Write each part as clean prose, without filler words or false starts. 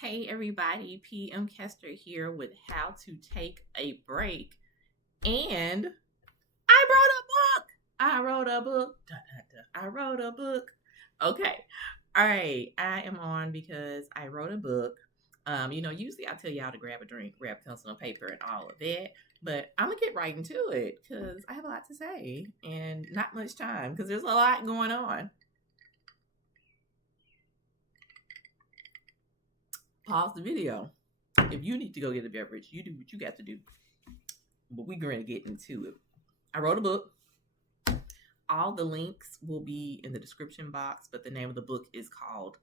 Hey everybody, PM Kester here with how to take a break. And I wrote a book. I wrote a book. Da, da, da. I wrote a book. Okay. All right. I am on because I wrote a book. Usually I tell y'all to grab a drink, grab pencil and paper and all of that. But I'm going to get right into it because I have a lot to say and not much time because there's a lot going on. Pause the video. If you need to go get a beverage, you do what you got to do. But we're going to get into it. I wrote a book. All the links will be in the description box, but the name of the book is called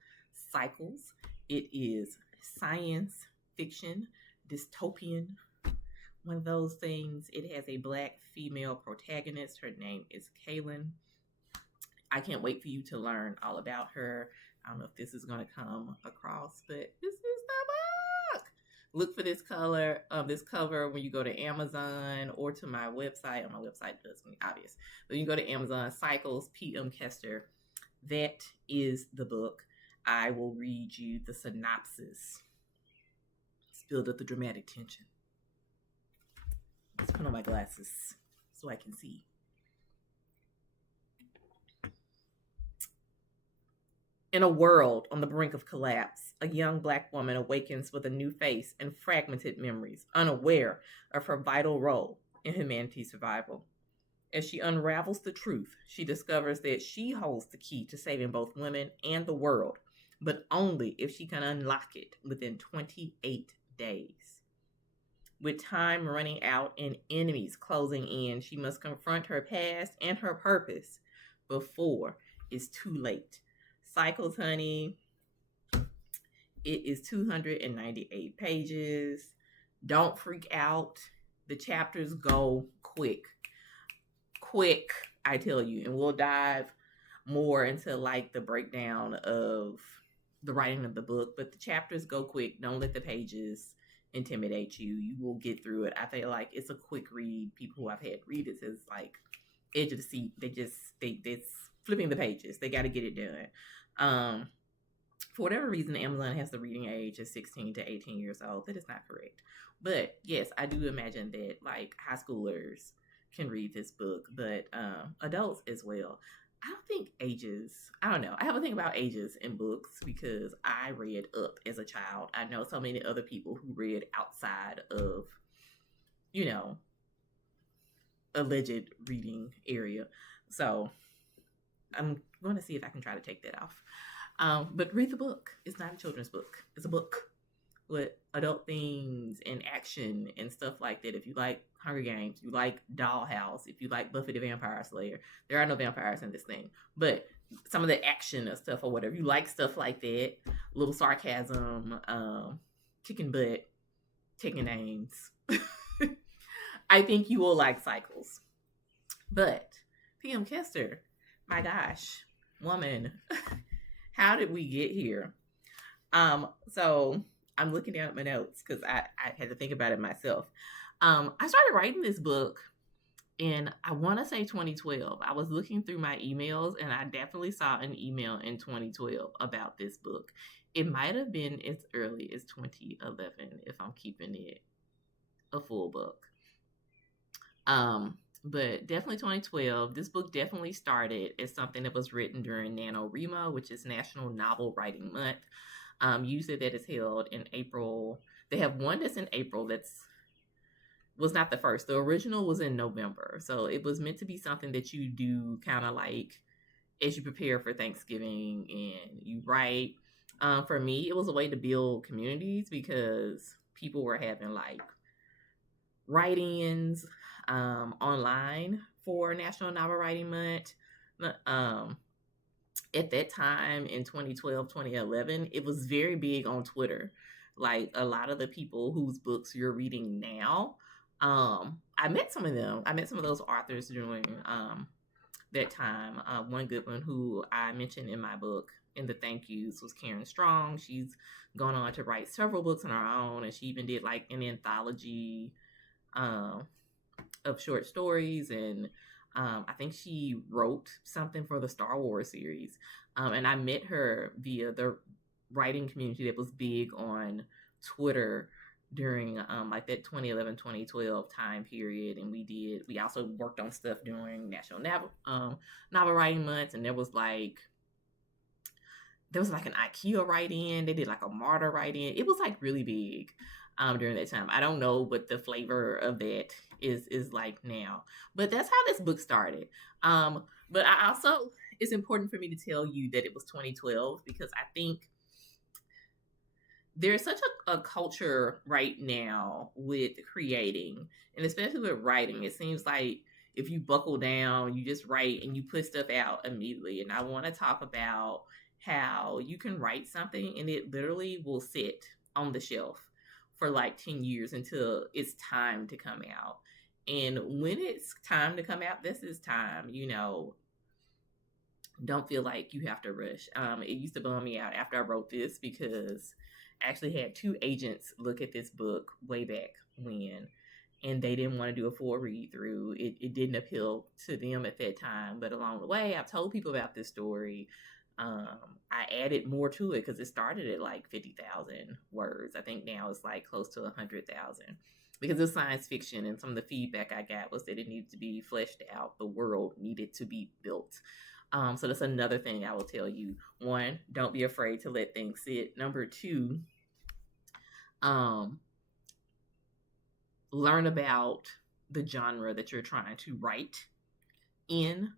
Cycles. It is science fiction, dystopian, one of those things. It has a Black female protagonist. Her name is Kaylin. I can't wait for you to learn all about her. I don't know if this is going to come across, but this is the book. Look for this cover when you go to Amazon or to my website. On my website, it's obvious. But you go to Amazon, Cycles, PM Kester. That is the book. I will read you the synopsis. Let's build up the dramatic tension. Let's put on my glasses so I can see. In a world on the brink of collapse, a young Black woman awakens with a new face and fragmented memories, unaware of her vital role in humanity's survival. As she unravels the truth, she discovers that she holds the key to saving both women and the world, but only if she can unlock it within 28 days. With time running out and enemies closing in, she must confront her past and her purpose before it's too late. Cycles, honey. It is 298 pages. Don't freak out. The chapters go quick. Quick, I tell you. And we'll dive more into like the breakdown of the writing of the book. But the chapters go quick. Don't let the pages intimidate you. You will get through it. I feel like it's a quick read. People who I've had read it is like edge of the seat. They're flipping the pages. They got to get it done. For whatever reason, Amazon has the reading age of 16 to 18 years old. That is not correct. But yes, I do imagine that like high schoolers can read this book, but adults as well. I don't know. I have a thing about ages in books because I read up as a child. I know so many other people who read outside of, alleged reading area. So I'm going to see if I can try to take that off. But read the book. It's not a children's book. It's a book with adult themes and action and stuff like that. If you like Hunger Games, you like Dollhouse, if you like Buffy the Vampire Slayer, there are no vampires in this thing. But some of the action and stuff or whatever, you like stuff like that, little sarcasm, kicking butt, taking names. I think you will like Cycles. But PM Kester, my gosh, woman, how did we get here? So I'm looking down at my notes because I had to think about it myself. I started writing this book in, I want to say 2012. I was looking through my emails and I definitely saw an email in 2012 about this book. It might have been as early as 2011 if I'm keeping it a full book. But definitely 2012. This book definitely started as something that was written during NaNoWriMo, which is National Novel Writing Month. Usually that is held in April. They have one that's in April was not the first. The original was in November. So it was meant to be something that you do kind of like as you prepare for Thanksgiving and you write. For me, it was a way to build communities because people were having like write-ins online for National Novel Writing Month. At that time in 2012, 2011, it was very big on Twitter. Like a lot of the people whose books you're reading now, I met some of them. I met some of those authors during that time. One good one who I mentioned in my book in the thank yous was Karen Strong. She's gone on to write several books on her own, and she even did like an anthology of short stories, and I think she wrote something for the Star Wars series. And I met her via the writing community that was big on Twitter during like that 2011 2012 time period. And we also worked on stuff during National Novel Writing Month, and there was like an IKEA write-in. They did like a Martyr write-in. It was like really big during that time. I don't know what the flavor of that is like now, but that's how this book started. But I also, it's important for me to tell you that it was 2012 because I think there's such a culture right now with creating, and especially with writing. It seems like if you buckle down, you just write and you put stuff out immediately. And I want to talk about how you can write something and it literally will sit on the shelf for like 10 years until it's time to come out. And when it's time to come out, this is time, don't feel like you have to rush. It used to bum me out after I wrote this because I actually had two agents look at this book way back when, and they didn't want to do a full read through. It didn't appeal to them at that time. But along the way, I've told people about this story. I added more to it because it started at like 50,000 words. I think now it's like close to 100,000 because it's science fiction, and some of the feedback I got was that it needed to be fleshed out. The world needed to be built. So that's another thing I will tell you. One, don't be afraid to let things sit. Number two, learn about the genre that you're trying to write in.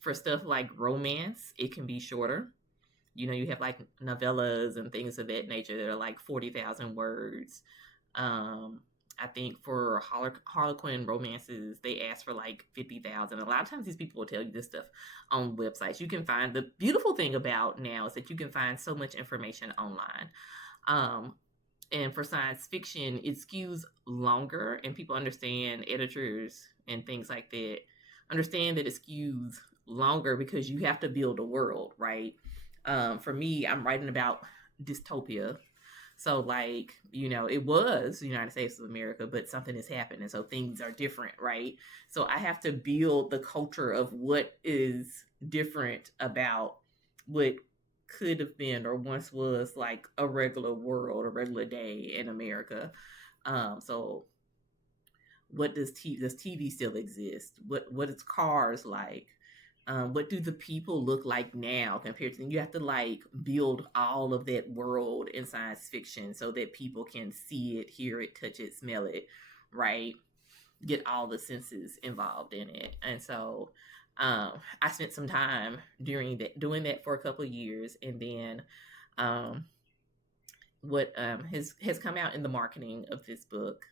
For stuff like romance, it can be shorter. You have like novellas and things of that nature that are like 40,000 words. I think for Harlequin romances, they ask for like 50,000. A lot of times these people will tell you this stuff on websites. You can find, the beautiful thing about now is that you can find so much information online. And for science fiction, it skews longer, and people understand, editors and things like that, understand that it skews longer because you have to build a world, right? For me, I'm writing about dystopia. So like, it was the United States of America, but something has happened. And so things are different, right? So I have to build the culture of what is different about what could have been or once was like a regular world, a regular day in America. So what does TV still exist? What is cars like? What do the people look like now compared to, you have to like build all of that world in science fiction so that people can see it, hear it, touch it, smell it, right? Get all the senses involved in it. And so I spent some time doing that for a couple of years. And then what has come out in the marketing of this book,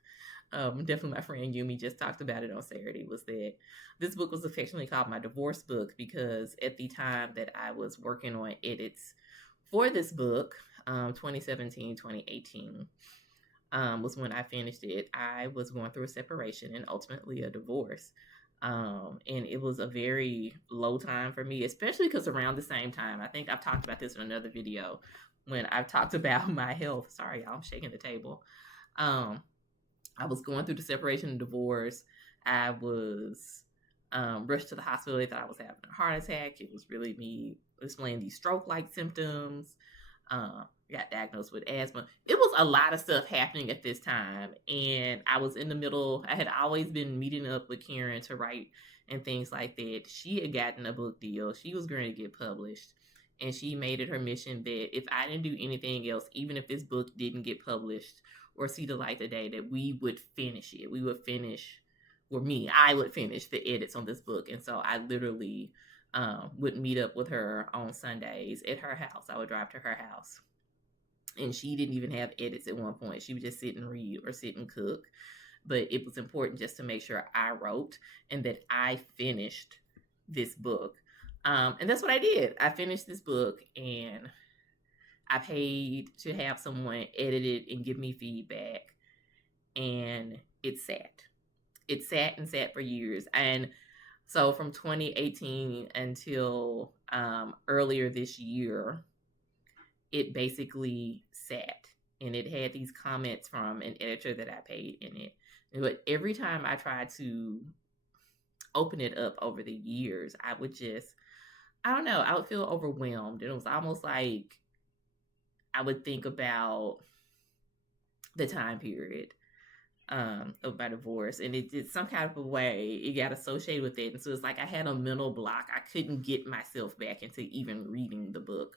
definitely my friend Yumi just talked about it on Saturday, was that this book was affectionately called my divorce book because at the time that I was working on edits for this book, 2017, 2018, was when I finished it. I was going through a separation and ultimately a divorce. And it was a very low time for me, especially because around the same time, I think I've talked about this in another video when I've talked about my health. Sorry, y'all, I'm shaking the table. I was going through the separation and divorce. I was rushed to the hospital. They thought I was having a heart attack. It was really me displaying these stroke-like symptoms. Got diagnosed with asthma. It was a lot of stuff happening at this time. And I was in the middle. I had always been meeting up with Karen to write and things like that. She had gotten a book deal. She was going to get published. And she made it her mission that if I didn't do anything else, even if this book didn't get published or see the light of day, that we would finish it. We would finish, or me, I would finish the edits on this book. And so I literally would meet up with her on Sundays at her house. I would drive to her house. And she didn't even have edits at one point. She would just sit and read or sit and cook. But it was important just to make sure I wrote and that I finished this book. And that's what I did. I finished this book and I paid to have someone edit it and give me feedback. And it sat. It sat and sat for years. And so from 2018 until earlier this year, it basically sat. And it had these comments from an editor that I paid in it. But every time I tried to open it up over the years, I don't know, I would feel overwhelmed. And it was almost like I would think about the time period of my divorce, and it's some kind of a way it got associated with it. And so it's like I had a mental block. I couldn't get myself back into even reading the book.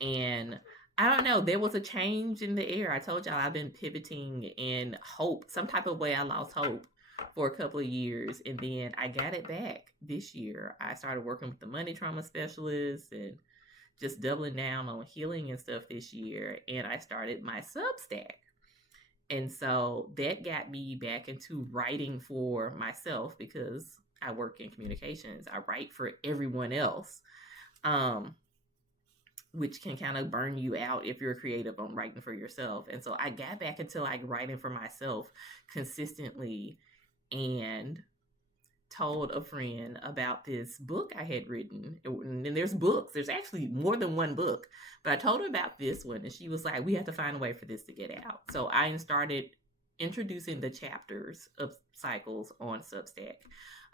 And I don't know, there was a change in the air. I told y'all I've been pivoting in hope. Some type of way I lost hope for a couple of years, and then I got it back this year. I started working with the money trauma specialist and just doubling down on healing and stuff this year. And I started my Substack. And so that got me back into writing for myself because I work in communications. I write for everyone else, which can kind of burn you out if you're creative on writing for yourself. And so I got back into like writing for myself consistently, and told a friend about this book I had written. And there's books, there's actually more than one book, but I told her about this one, and she was like, we have to find a way for this to get out. So I started introducing the chapters of cycles on Substack.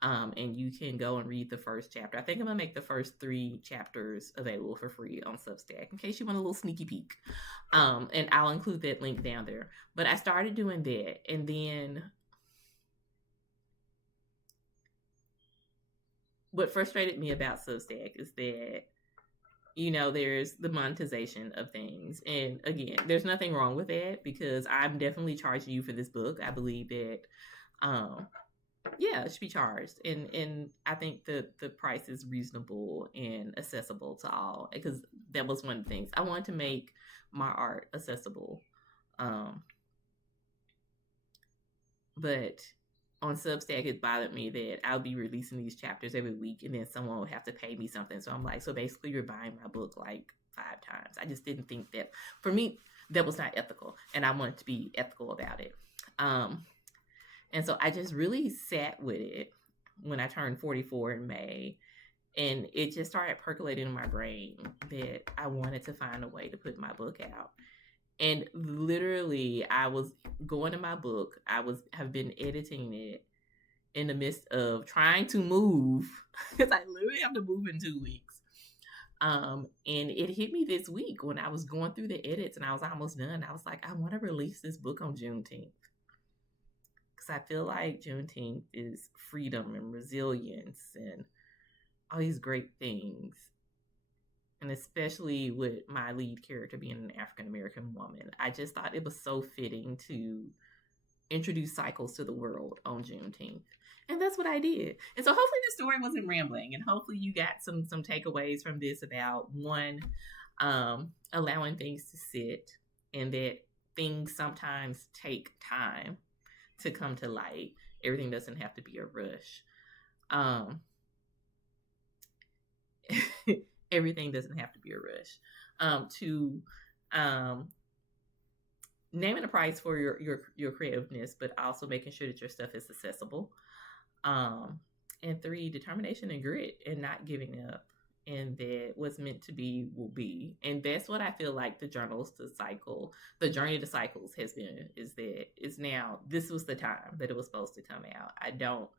And you can go and read the first chapter. I think I'm gonna make the first 3 chapters available for free on Substack in case you want a little sneaky peek. And I'll include that link down there. But I started doing that, and then what frustrated me about Substack is that, you know, there's the monetization of things. And again, there's nothing wrong with that because I'm definitely charging you for this book. I believe that, yeah, it should be charged. And I think the price is reasonable and accessible to all, because that was one of the things. I wanted to make my art accessible. But on Substack, it bothered me that I'll be releasing these chapters every week, and then someone would have to pay me something. So I'm like, so basically you're buying my book like 5 times. I just didn't think that, for me, that was not ethical, and I wanted to be ethical about it. And so I just really sat with it when I turned 44 in May, and it just started percolating in my brain that I wanted to find a way to put my book out. And literally, I was going to my book. Have been editing it in the midst of trying to move, because I literally have to move in 2 weeks. And it hit me this week when I was going through the edits and I was almost done. I was like, I want to release this book on Juneteenth, because I feel like Juneteenth is freedom and resilience and all these great things. And especially with my lead character being an African-American woman, I just thought it was so fitting to introduce cycles to the world on Juneteenth. And that's what I did. And so hopefully the story wasn't rambling, and hopefully you got some takeaways from this about, one, allowing things to sit, and that things sometimes take time to come to light. Everything doesn't have to be a rush. Everything doesn't have to be a rush. To naming a price for your creativeness, but also making sure that your stuff is accessible. And 3, determination and grit, and not giving up, and that what's meant to be will be. And that's what I feel like the journey to cycles has been, is that it's now, this was the time that it was supposed to come out. I don't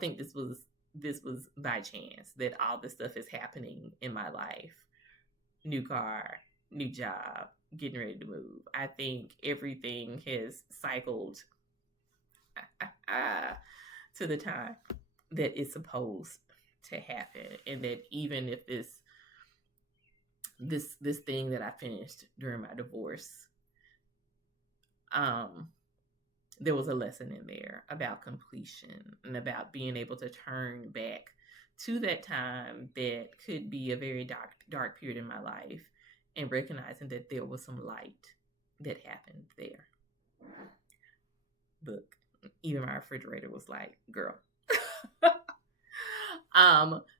think this was by chance that all this stuff is happening in my life. New car, new job, getting ready to move. I think everything has cycled to the time that it's supposed to happen. And that even if this thing that I finished during my divorce, there was a lesson in there about completion and about being able to turn back to that time that could be a very dark period in my life, and recognizing that there was some light that happened there. Look, even my refrigerator was like, girl.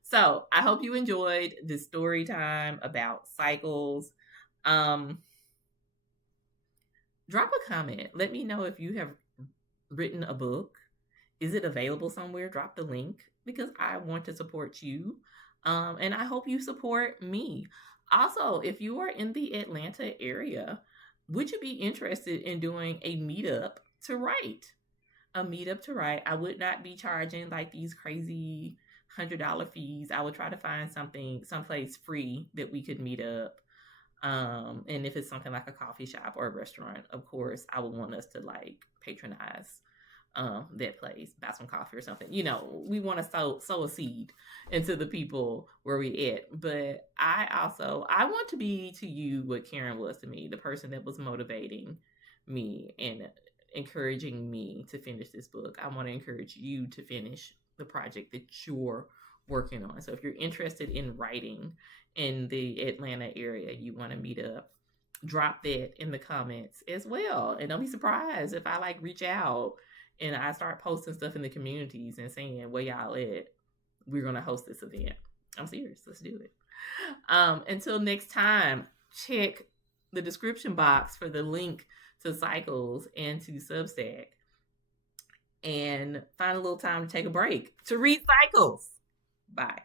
So I hope you enjoyed this story time about cycles. Drop a comment. Let me know if you have written a book. Is it available somewhere? Drop the link, because I want to support you. And I hope you support me. Also, if you are in the Atlanta area, would you be interested in doing a meetup to write? A meetup to write. I would not be charging like these crazy $100 fees. I would try to find someplace free that we could meet up. And if it's something like a coffee shop or a restaurant, of course, I would want us to like patronize that place, buy some coffee or something. You know, we want to sow a seed into the people where we at. But I want to be to you what Karen was to me, the person that was motivating me and encouraging me to finish this book. I want to encourage you to finish the project that you're working on. So if you're interested in writing in the Atlanta area, you want to meet up, drop that in the comments as well. And don't be surprised if I like reach out and I start posting stuff in the communities and saying, where y'all at? We're going to host this event. I'm serious. Let's do it. Until next time, check the description box for the link to Cycles and to Substack. And find a little time to take a break to read Cycles. Bye.